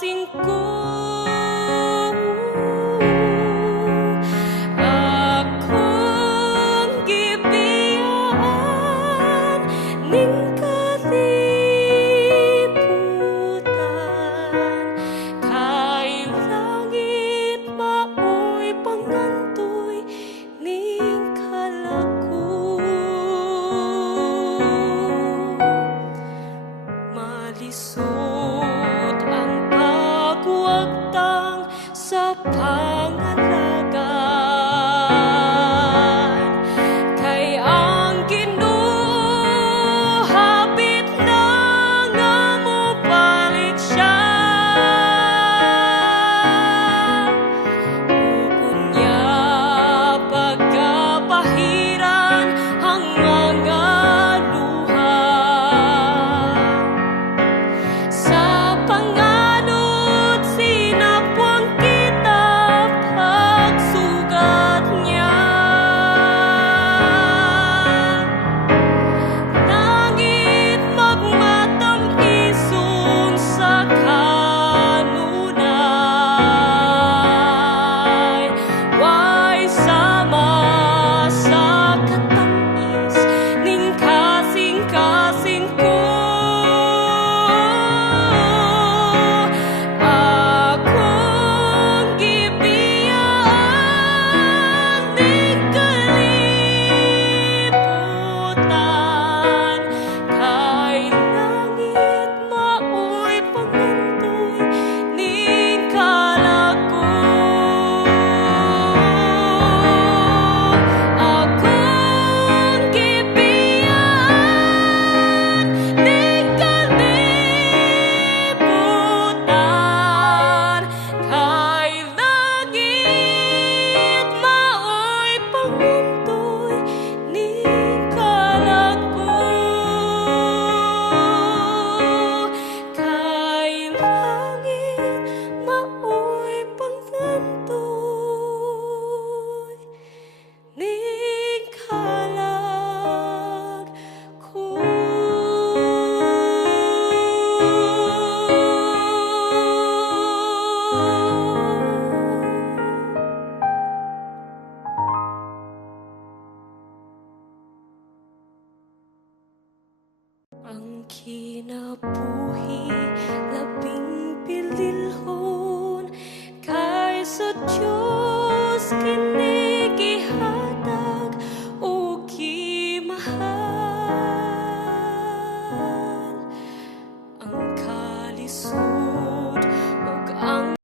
kasing-kasingku. Akong gibiyaan ning kalibutan, kay langit maoy pangantoy ning kalaku. Malisod ang pagwagtang sa pangalagan, kay ang Ginoo hapit na nga mobalik siya. Unya pagkapahiran ang mga luha, sa panganod sinapwang kita pagsugat niya. Langit magmatang-ison sa kanunay, way sama sa katamis ning kasing-kasingku. Akong gibiyaan ning kalibutan, kay langit maoy pangantoy ning kalaku. Akong gibiyaan ning kalibutan, kay langit maoy pangantoy ning kalaku. Kay langit maoy pangantoy ning kalaku. Ang kinabuhi